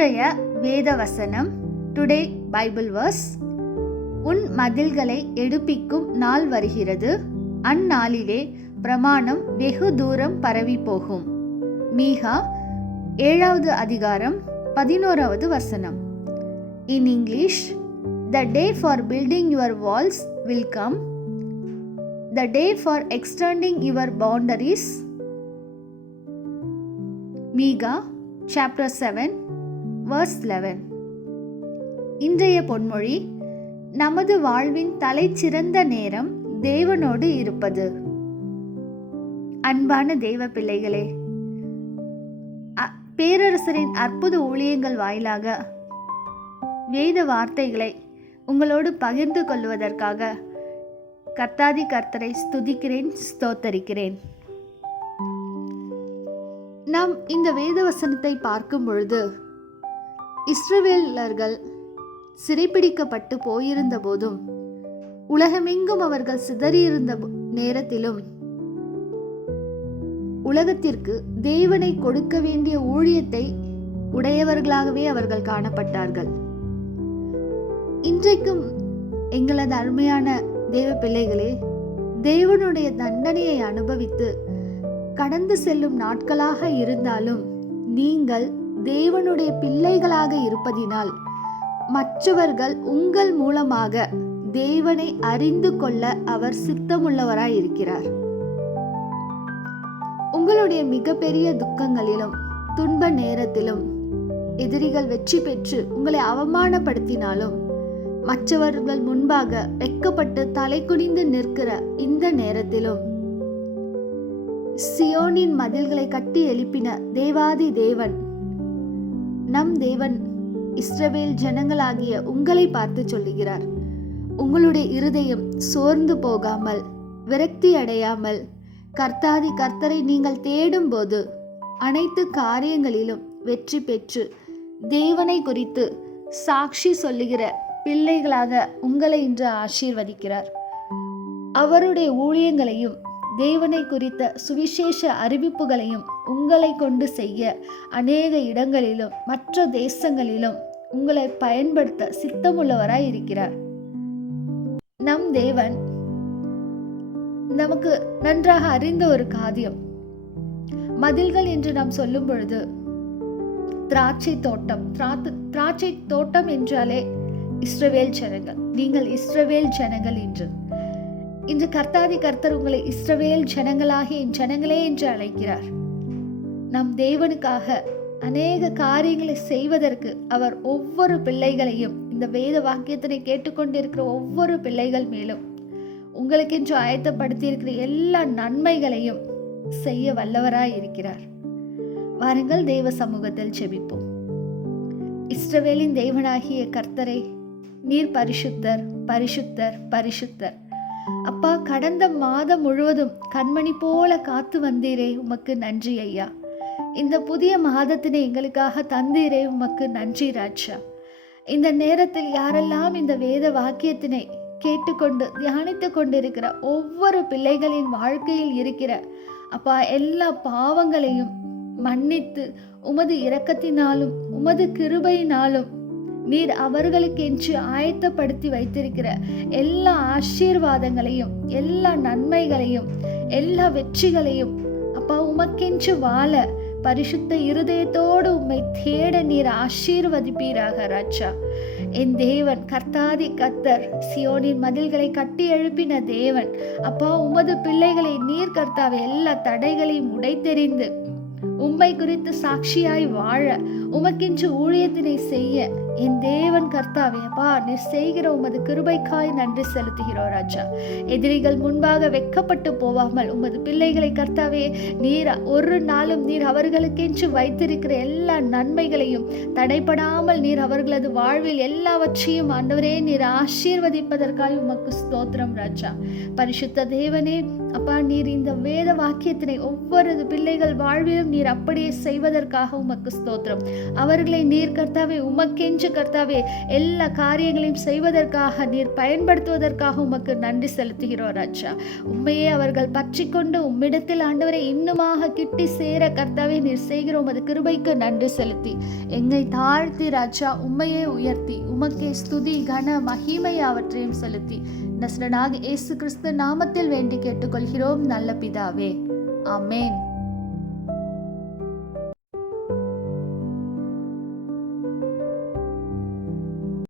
இன்றைய வேத வசனம் டுடே பைபிள் வர்ஸ் உன் மதில்களை எடுப்பிக்கும் நாள் வருகிறது. அந்நாளிலே பிரமாணம் வெகு தூரம் பரவி போகும் மீகா ஏழாவது அதிகாரம் பதினோராவது வசனம். In English the day for building your walls will come the day for extending your boundaries Micah chapter seven verse eleven இன்றைய பொன்மொழி நமது வாழ்வின் தலைச்சிறந்த நேரம் தேவனோடு இருப்பது. அன்பான தெய்வ பிள்ளைகளே அ- பேரரசரின் அற்புத ஊழியங்கள் வாயிலாக வேத வார்த்தைகளை உங்களோடு பகிர்ந்து கொள்வதற்காக கர்த்தாதி கர்த்தரை ஸ்துதிக்கிறேன் ஸ்தோத்தரிக்கிறேன். நாம் இந்த வேத வசனத்தை பார்க்கும் பொழுது இஸ்ரவேலர்கள் சிறைப்பிடிக்கப்பட்டு போயிருந்த போதும் உலகமெங்கும் அவர்கள் சிதறியிருந்த நேரத்திலும் உலகத்திற்கு தேவனை கொடுக்க வேண்டிய ஊழியத்தை உடையவர்களாகவே அவர்கள் காணப்பட்டார்கள். இன்றைக்கும் எங்களது அருமையான தேவ பிள்ளைகளே தேவனுடைய தண்டனையை அனுபவித்து கடந்து செல்லும் நாட்களாக இருந்தாலும் நீங்கள் தேவனுடைய பிள்ளைகளாக இருப்பதினால் மற்றவர்கள் உங்கள் மூலமாக தேவனை அறிந்து கொள்ள அவர் சித்தமுள்ளவராய் இருக்கிறார் உங்களுடைய மிகப்பெரிய துக்கங்களிலும் துன்ப நேரத்திலும் எதிரிகள் வெற்றி பெற்று உங்களை அவமானப்படுத்தினாலும் மற்றவர்கள் முன்பாக வெக்கப்பட்டு தலை குனிந்து நிற்கிற இந்த நேரத்திலும் சியோனின் மதில்களை கட்டி எழுப்பின தேவாதி தேவன் நம் தேவன் இஸ்ரவேல் ஜனங்களாகிய உங்களை பார்த்து சொல்லுகிறார். உங்களுடைய இருதயம் சோர்ந்து போகாமல் விரக்தி அடையாமல் கர்த்தாதி கர்த்தரை நீங்கள் தேடும்போது அனைத்து காரியங்களிலும் வெற்றி பெற்று தேவனை குறித்து சாட்சி சொல்லுகிற பிள்ளைகளாக உங்களை இன்று ஆசீர்வதிக்கிறார். அவருடைய ஊழியங்களையும் தேவனை குறித்த சுவிசேஷ அறிவிப்புகளையும் உங்களை கொண்டு செய்ய அநேக இடங்களிலும் மற்ற தேசங்களிலும் உங்களை பயன்படுத்த சித்தமுள்ளவராய் இருக்கிறார். நம் தேவன் நமக்கு நன்றாக அறிந்த ஒரு காரியம். மதில்கள் என்று நாம் சொல்லும் பொழுது திராட்சை தோட்டம் திராத்து- திராட்சை தோட்டம் என்றாலே இஸ்ரவேல் ஜனங்கள் நீங்கள் இஸ்ரவேல் ஜனங்கள் என்று. இன்று கர்த்தாதி கர்த்தர் உங்களை இஸ்ரவேல் ஜனங்களாகிய என் ஜனங்களே என்று அழைக்கிறார். நம் தேவனுக்காக அநேக காரியங்களை செய்வதற்கு அவர் ஒவ்வொரு பிள்ளைகளையும் இந்த வேத வாக்கியத்தினை கேட்டுக்கொண்டிருக்கிற ஒவ்வொரு பிள்ளைகள் மேலும் உங்களுக்கென்று ஆயத்தப்படுத்தியிருக்கிற எல்லா நன்மைகளையும் செய்ய வல்லவராய் இருக்கிறார். வாருங்கள் தெய்வ சமூகத்தில் செபிப்போம் இஸ்ரவேலின் தேவனாகிய கர்த்தரை நீர் பரிசுத்தர் பரிசுத்தர் பரிசுத்தர். அப்பா கடந்த மாதம் முழுவதும் கண்மணி போல காத்து வந்தீரே உமக்கு நன்றி ஐயா. இந்த புதிய மாதத்தினை எங்களுக்காக தந்தீரே உமக்கு நன்றி ராஜா. இந்த நேரத்தில் யாரெல்லாம் இந்த வேத வாக்கியத்தினை கேட்டுக்கொண்டு தியானித்து கொண்டிருக்கிற ஒவ்வொரு பிள்ளைகளின் வாழ்க்கையில் இருக்கிற அப்பா எல்லா பாவங்களையும் மன்னித்து உமது இரக்கத்தினாலும் உமது கிருபையினாலும் நீர் அவர்களுக்கென்று ஆயத்தப்படுத்தி வைத்திருக்கிற எல்லா ஆசீர்வாதங்களையும் எல்லா நன்மைகளையும் எல்லா வெற்றிகளையும் அப்பா உமக்கென்று வாழ பரிசுத்த இருதயத்தோடு உம்மை தேட நீர் ஆசீர்வதிப்பீராக ராஜா. என் தேவன் கர்த்தாதி கத்தர் சியோனின் மதில்களை கட்டி எழுப்பின தேவன் அப்பா உமது பிள்ளைகளை நீர் கர்த்தாவை எல்லா தடைகளையும் உடைத்தெறிந்து. உம்மை குறித்து சாட்சியாய் வாழ உமக்கென்று ஊழியத்தினை செய்ய என் தேவன் கர்த்தாவே அப்பா நீர் செய்கிற உமது கிருபைக்காய் நன்றி செலுத்துகிறோம் ராஜா. எதிரிகள் முன்பாக வெட்கப்பட்டு போவாமல் உமது பிள்ளைகளை கர்த்தாவே நீர் ஒரு நாளும் நீர் அவர்களுக்கென்று வைத்திருக்கிற எல்லா நன்மைகளையும் தடைப்படாமல் நீர் அவர்களது வாழ்வில் எல்லாவற்றையும் ஆண்டவரே நீர் ஆசீர்வதிப்பதற்காய் உமக்கு ஸ்தோத்திரம் ராஜா. பரிசுத்த தேவனே அப்பா நீர் இந்த வேத வாக்கியத்தினை ஒவ்வொரு பிள்ளைகள் வாழ்விலும் நீர் அப்படியே செய்வதற்காக உமக்கு ஸ்தோத்திரம். அவர்களை நீர் கர்த்தாவே உமக்கென்று கர்த்தாவே எல்லா காரியங்களையும் செய்வதற்காக நீர் பயன்படுத்துவதற்காக உமக்கு நன்றி செலுத்துகிறோம் ராஜா. உண்மையே அவர்கள் பற்றி கொண்டு உம்மிடத்தில் ஆண்டவரை இன்னுமாக கிட்டி சேர கர்த்தாவே நீர் செய்கிறோம் அது கிருபைக்கு நன்றி செலுத்தி. எங்களை தாழ்த்தி ராஜா உண்மையே உயர்த்தி. உமக்கே ஸ்துதி கன மகிமை அவற்றையும் செலுத்தி. நஸ்ரனாக இயேசு கிறிஸ்து நாமத்தில் வேண்டி கேட்டுக்கொள்கிறோம் நல்ல பிதாவே. அமேன்